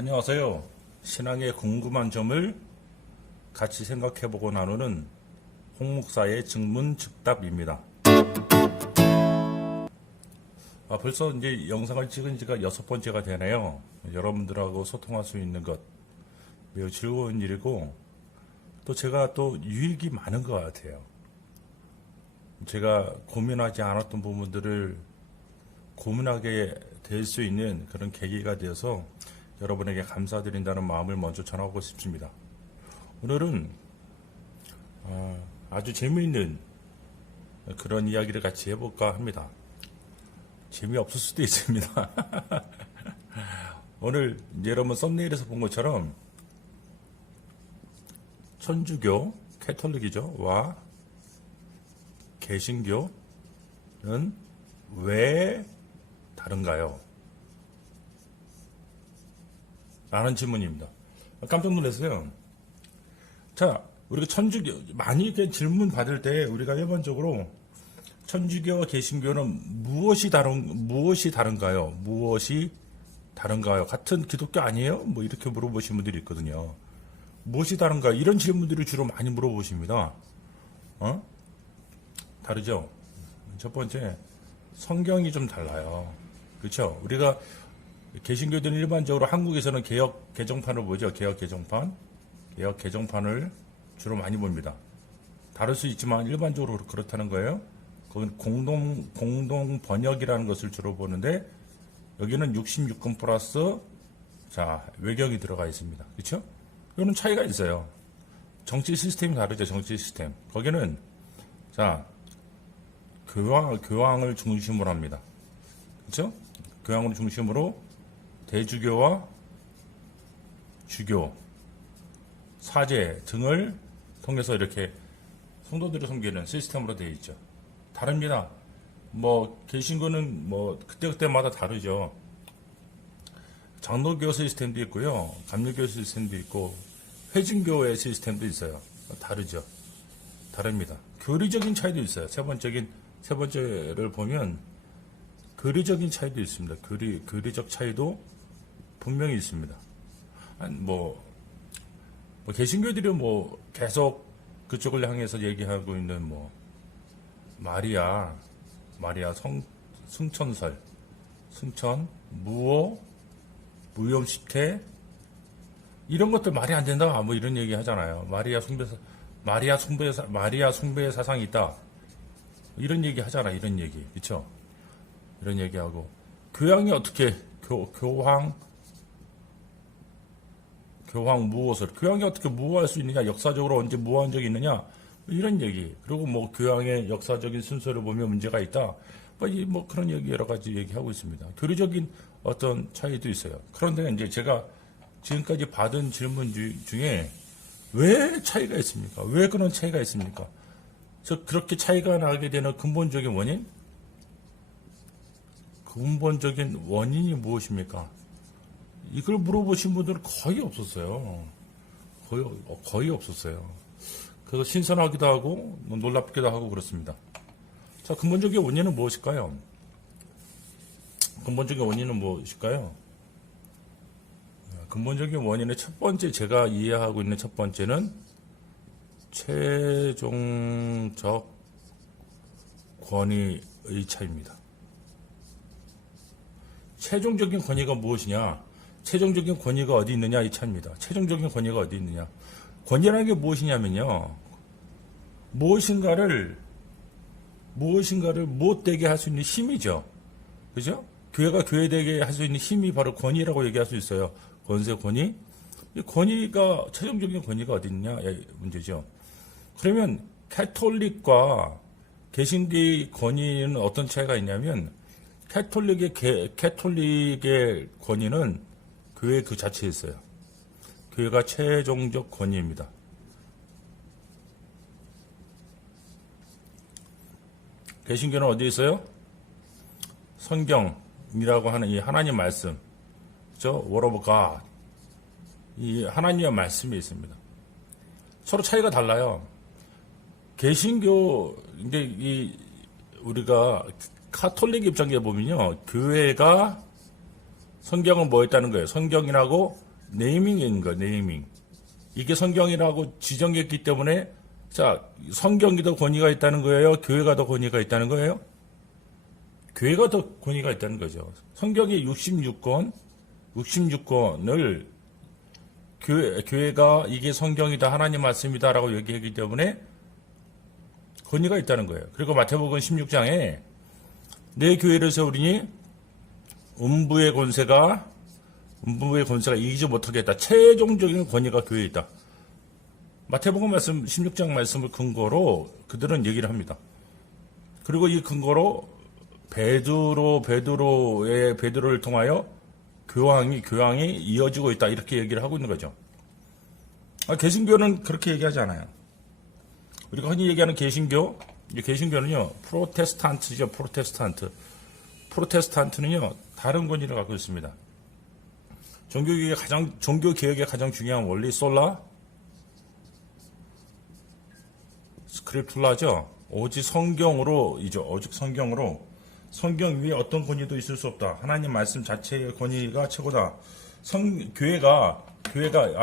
안녕하세요. 신앙에 궁금한 점을 같이 생각해보고 나누는 홍 목사의 증문즉답입니다. 벌써 이제 영상을 찍은 지가 6번째가 되네요. 여러분들하고 소통할 수 있는 것 매우 즐거운 일이고, 또 제가 또 유익이 많은 것 같아요. 제가 고민하지 않았던 부분들을 고민하게 될 수 있는 그런 계기가 되어서 여러분에게 감사드린다는 마음을 먼저 전하고 싶습니다. 오늘은 아주 재미있는 그런 이야기를 같이 해볼까 합니다. 재미없을 수도 있습니다. 오늘 여러분 썸네일에서 본 것처럼 천주교, 캐톨릭이죠, 와 개신교는 왜 다른가요? 라는 질문입니다. 깜짝 놀랐어요. 자, 우리가 천주교, 많이 이렇게 질문 받을 때 우리가 일반적으로 천주교와 개신교는 무엇이 다른가요? 무엇이 다른가요? 같은 기독교 아니에요? 뭐 이렇게 물어보시는 분들이 있거든요. 무엇이 다른가요? 이런 질문들을 주로 많이 물어보십니다. 다르죠? 첫 번째, 성경이 좀 달라요. 그렇죠? 우리가 개신교들은 일반적으로 한국에서는 개혁 개정판을 보죠. 개혁 개정판을 주로 많이 봅니다. 다를 수 있지만 일반적으로 그렇다는 거예요. 그건 공동 번역이라는 것을 주로 보는데, 여기는 66권 플러스 외경이 들어가 있습니다. 그렇죠? 이거는 차이가 있어요. 정치 시스템이 다르죠. 정치 시스템. 거기는 교황을 중심으로 합니다. 그렇죠? 교황을 중심으로 대주교와 주교, 사제 등을 통해서 이렇게 성도들을 섬기는 시스템으로 되어 있죠. 다릅니다. 개신교는 그때그때마다 다르죠. 장로교 시스템도 있고요, 감리교 시스템도 있고, 회진교의 시스템도 있어요. 다르죠. 다릅니다. 교리적인 차이도 있어요. 세 번째를 보면 교리적인 차이도 있습니다. 교리적 차이도 분명히 있습니다. 개신교들이 계속 그쪽을 향해서 얘기하고 있는 마리아 승천설, 승천, 무염식태, 이런 것들 말이 안 된다, 이런 얘기 하잖아요. 마리아 숭배의 사상이 있다, 이런 얘기 하잖아. 이런 얘기, 그렇죠? 이런 얘기하고, 교황이 어떻게 교황 무엇을, 교황이 어떻게 무호할 수 있느냐, 역사적으로 언제 무호한 적이 있느냐, 이런 얘기. 그리고 교황의 역사적인 순서를 보면 문제가 있다, 그런 얘기, 여러 가지 얘기하고 있습니다. 교리적인 어떤 차이도 있어요. 그런데 이제 제가 지금까지 받은 질문 중에 왜 차이가 있습니까? 왜 그런 차이가 있습니까? 그렇게 차이가 나게 되는 근본적인 원인이 무엇입니까? 이걸 물어보신 분들은 거의 없었어요. 거의 없었어요. 그래서 신선하기도 하고 놀랍기도 하고 그렇습니다. 근본적인 원인은 무엇일까요? 근본적인 원인의 첫 번째, 제가 이해하고 있는 첫 번째는 최종적 권위의 차이입니다. 최종적인 권위가 무엇이냐? 최종적인 권위가 어디 있느냐, 이 차입니다. 최종적인 권위가 어디 있느냐? 권위라는 게 무엇이냐면요, 무엇인가를 못되게 할 수 있는 힘이죠. 그죠? 교회가 교회되게 할 수 있는 힘이 바로 권위라고 얘기할 수 있어요. 권세, 권위. 이 권위가, 최종적인 권위가 어디 있느냐의 문제죠. 그러면 캐톨릭과 개신교의 권위는 어떤 차이가 있냐면, 캐톨릭의 권위는 교회 그 자체에 있어요. 교회가 최종적 권위입니다. 개신교는 어디에 있어요? 성경이라고 하는 이 하나님 말씀, Word of God, 이 하나님의 말씀이 있습니다. 서로 차이가 달라요. 개신교, 우리가 카톨릭 입장에 보면요, 교회가 성경은 뭐 있다는 거예요? 성경이라고 네이밍인 거, 네이밍. 이게 성경이라고 지정했기 때문에, 자, 성경이 더 권위가 있다는 거예요? 교회가 더 권위가 있다는 거예요? 교회가 더 권위가 있다는 거죠. 성경의 66권을 교회가 이게 성경이다, 하나님 말씀이다라고 얘기하기 때문에 권위가 있다는 거예요. 그리고 마태복음 16장에 내 교회를 세우리니 음부의 권세가 이기지 못하겠다. 최종적인 권위가 교회에 있다. 마태복음 말씀 16장 말씀을 근거로 그들은 얘기를 합니다. 그리고 이 근거로 베드로를 통하여 교황이 이어지고 있다. 이렇게 얘기를 하고 있는 거죠. 개신교는 그렇게 얘기하지 않아요. 우리가 흔히 얘기하는 개신교는요, 프로테스탄트죠, 프로테스탄트. 프로테스탄트는요, 다른 권위를 갖고 있습니다. 종교개혁의 가장 중요한 원리, 솔라 스크립툴라죠. 오직 성경으로, 성경 위에 어떤 권위도 있을 수 없다. 하나님 말씀 자체의 권위가 최고다.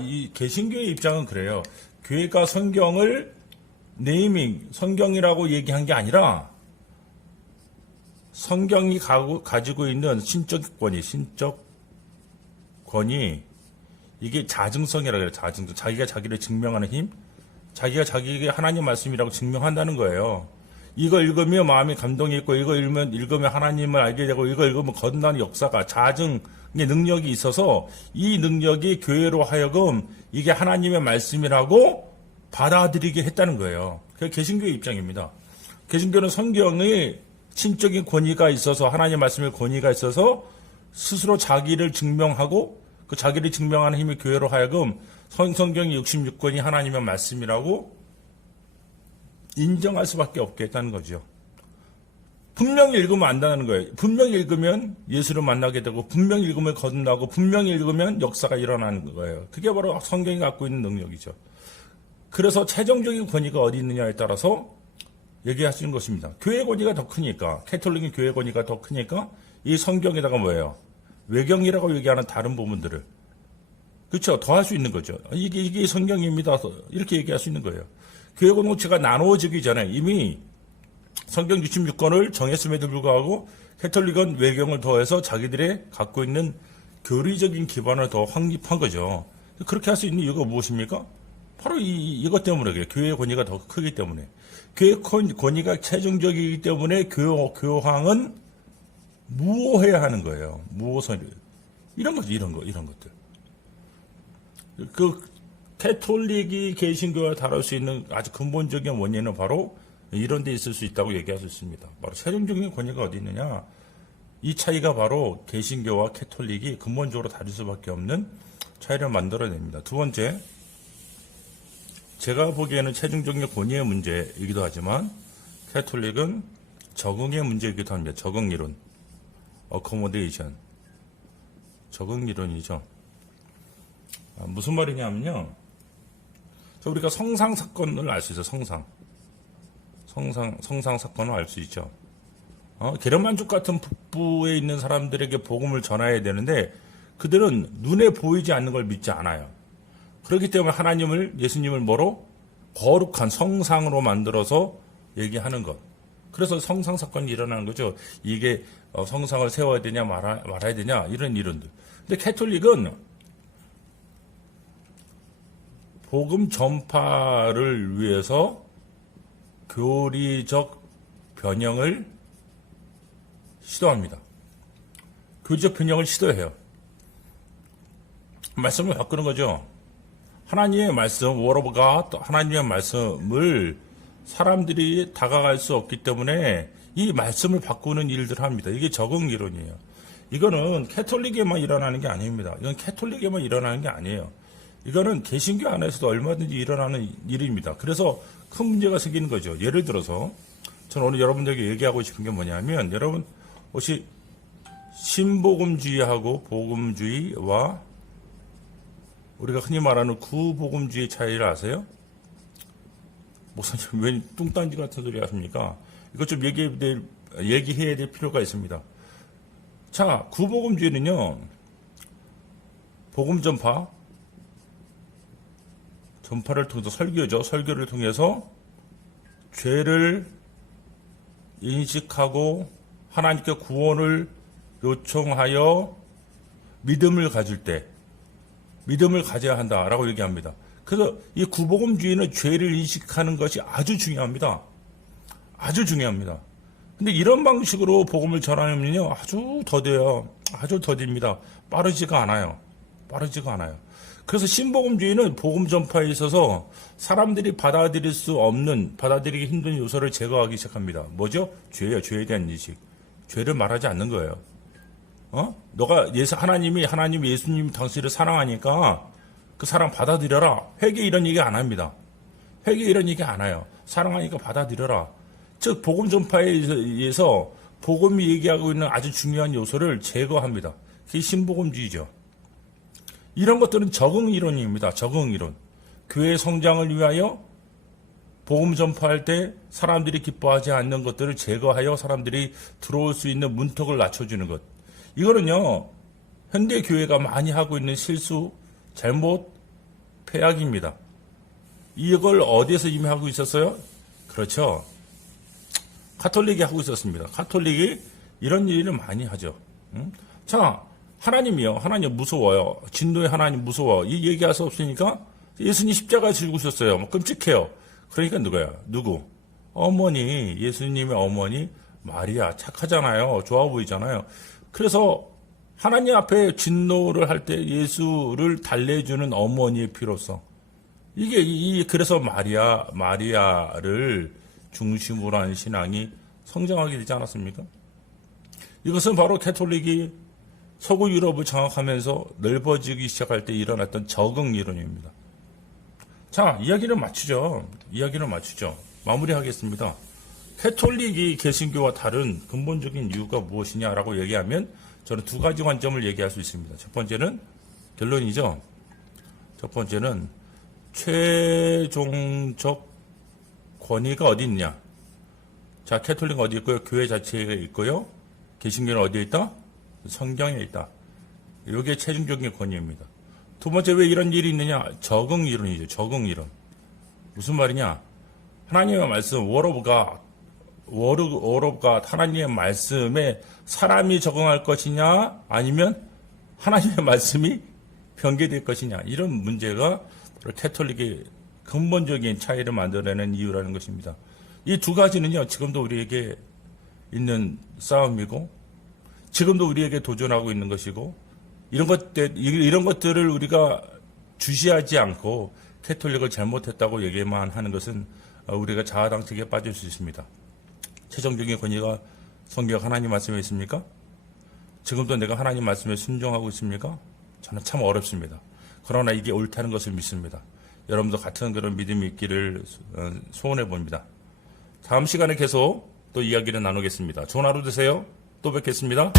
이 개신교의 입장은 그래요. 교회가 성경을 성경이라고 얘기한 게 아니라, 성경이 가지고 있는 신적 권위, 이게 자증성이라고 해요. 자증성. 자기가 자기를 증명하는 힘, 자기가 자기에게 하나님 말씀이라고 증명한다는 거예요. 이거 읽으면 마음에 감동이 있고, 이거 읽으면 하나님을 알게 되고, 이거 읽으면 거듭나는 역사가, 자증의 능력이 있어서 이 능력이 교회로 하여금 이게 하나님의 말씀이라고 받아들이게 했다는 거예요. 그게 개신교의 입장입니다. 개신교는 성경의 신적인 권위가 있어서, 하나님 말씀의 권위가 있어서 스스로 자기를 증명하고, 그 자기를 증명하는 힘이 교회로 하여금 성경의 66권이 하나님의 말씀이라고 인정할 수밖에 없겠다는 거죠. 분명히 읽으면 안다는 거예요. 분명히 읽으면 예수를 만나게 되고, 분명히 읽으면 거듭나고, 분명히 읽으면 역사가 일어나는 거예요. 그게 바로 성경이 갖고 있는 능력이죠. 그래서 최종적인 권위가 어디 있느냐에 따라서 얘기하시는 것입니다. 교회 권위가 더 크니까, 캐톨릭은 교회 권위가 더 크니까 이 성경에다가 뭐예요? 외경이라고 얘기하는 다른 부분들을, 그렇죠, 더 할 수 있는 거죠. 이게 성경입니다. 이렇게 얘기할 수 있는 거예요. 교회 공동체가 나누어지기 전에 이미 성경 66권을 정했음에도 불구하고 캐톨릭은 외경을 더해서 자기들의 갖고 있는 교리적인 기반을 더 확립한 거죠. 그렇게 할 수 있는 이유가 무엇입니까? 바로 이것 때문에 그래요. 교회의 권위가 더 크기 때문에. 교회의 권위가 최종적이기 때문에 교황은 무효해야 하는 거예요. 이런 것들. 캐톨릭이 개신교와 다룰 수 있는 아주 근본적인 원인은 바로 이런 데 있을 수 있다고 얘기할 수 있습니다. 바로 최종적인 권위가 어디 있느냐? 이 차이가 바로 개신교와 캐톨릭이 근본적으로 다를 수밖에 없는 차이를 만들어냅니다. 두 번째, 제가 보기에는 최종적인 권위의 문제이기도 하지만 캐톨릭은 적응의 문제이기도 합니다. 적응이론, accommodation, 적응이론이죠. 무슨 말이냐면요, 우리가 성상 사건을 알 수 있어요. 성상 사건을 알 수 있죠. 게르만족 같은 북부에 있는 사람들에게 복음을 전해야 되는데 그들은 눈에 보이지 않는 걸 믿지 않아요. 그렇기 때문에 예수님을 뭐로? 거룩한 성상으로 만들어서 얘기하는 것. 그래서 성상 사건이 일어나는 거죠. 이게 성상을 세워야 되냐 말아야 되냐 이런 이론들. 근데 캐톨릭은 복음 전파를 위해서 교리적 변형을 시도합니다. 교리적 변형을 시도해요. 말씀을 바꾸는 거죠. 하나님의 말씀, Word of God, 하나님의 말씀을 사람들이 다가갈 수 없기 때문에 이 말씀을 바꾸는 일들을 합니다. 이게 적응 이론이에요. 이거는 캐톨릭에만 일어나는 게 아닙니다. 이건 캐톨릭에만 일어나는 게 아니에요. 이거는 개신교 안에서도 얼마든지 일어나는 일입니다. 그래서 큰 문제가 생기는 거죠. 예를 들어서 저는 오늘 여러분들에게 얘기하고 싶은 게 뭐냐면, 여러분 혹시 신복음주의하고 복음주의와 우리가 흔히 말하는 구복음주의 차이를 아세요? 목사님 왜 뚱딴지 같은 소리 하십니까? 이것 좀 얘기해야 될 필요가 있습니다. 자, 구복음주의는요, 복음 전파를 통해서 설교죠. 설교를 통해서 죄를 인식하고 하나님께 구원을 요청하여 믿음을 가질 때 믿음을 가져야 한다라고 얘기합니다. 그래서 이 구복음주의는 죄를 인식하는 것이 아주 중요합니다. 아주 중요합니다. 근데 이런 방식으로 복음을 전하면요 아주 더뎌요. 아주 더딥니다. 빠르지가 않아요. 그래서 신복음주의는 복음 전파에 있어서 사람들이 받아들일 수 없는, 받아들이기 힘든 요소를 제거하기 시작합니다. 뭐죠? 죄예요. 죄에 대한 인식. 죄를 말하지 않는 거예요. 너가 하나님 예수님 당신을 사랑하니까 그 사랑 받아들여라. 회개 이런 얘기 안 합니다. 회개 이런 얘기 안 해요. 사랑하니까 받아들여라. 즉 복음 전파에 의해서 복음이 얘기하고 있는 아주 중요한 요소를 제거합니다. 그게 신복음주의죠. 이런 것들은 적응 이론입니다. 적응 이론. 교회 성장을 위하여 복음 전파할 때 사람들이 기뻐하지 않는 것들을 제거하여 사람들이 들어올 수 있는 문턱을 낮춰주는 것. 이거는요, 현대 교회가 많이 하고 있는 실수, 잘못, 폐악입니다. 이걸 어디에서 이미 하고 있었어요? 그렇죠. 가톨릭이 하고 있었습니다. 가톨릭이 이런 일을 많이 하죠. 자, 하나님이요. 하나님 무서워요. 진노의 하나님 무서워. 이 얘기할 수 없으니까 예수님 십자가에 죽으셨어요. 뭐 끔찍해요. 그러니까 누구? 어머니, 예수님의 어머니 마리아 착하잖아요. 좋아 보이잖아요. 그래서 하나님 앞에 진노를 할 때 예수를 달래주는 어머니의 필요성. 그래서 마리아를 중심으로 한 신앙이 성장하게 되지 않았습니까? 이것은 바로 가톨릭이 서구 유럽을 장악하면서 넓어지기 시작할 때 일어났던 적응 이론입니다. 자, 이야기를 맞추죠. 마무리하겠습니다. 가톨릭이 개신교와 다른 근본적인 이유가 무엇이냐라고 얘기하면 저는 두 가지 관점을 얘기할 수 있습니다. 첫 번째는 결론이죠. 첫 번째는 최종적 권위가 어디 있냐. 자, 가톨릭은 어디 있고요? 교회 자체에 있고요. 개신교는 어디에 있다? 성경에 있다. 이게 최종적인 권위입니다. 두 번째 왜 이런 일이 있느냐? 적응 이론이죠. 적응 이론. 무슨 말이냐? 하나님의 말씀, Word of God, 하나님의 말씀에 사람이 적응할 것이냐? 아니면 하나님의 말씀이 변개될 것이냐? 이런 문제가 가톨릭의 근본적인 차이를 만들어내는 이유라는 것입니다. 이 두 가지는요, 지금도 우리에게 있는 싸움이고, 지금도 우리에게 도전하고 있는 것이고, 이런 것들을 우리가 주시하지 않고 가톨릭을 잘못했다고 얘기만 하는 것은 우리가 자아당착에 빠질 수 있습니다. 최종적인 권위가 성경 하나님 말씀에 있습니까? 지금도 내가 하나님 말씀에 순종하고 있습니까? 저는 참 어렵습니다. 그러나 이게 옳다는 것을 믿습니다. 여러분도 같은 그런 믿음이 있기를 소원해 봅니다. 다음 시간에 계속 또 이야기를 나누겠습니다. 좋은 하루 되세요. 또 뵙겠습니다.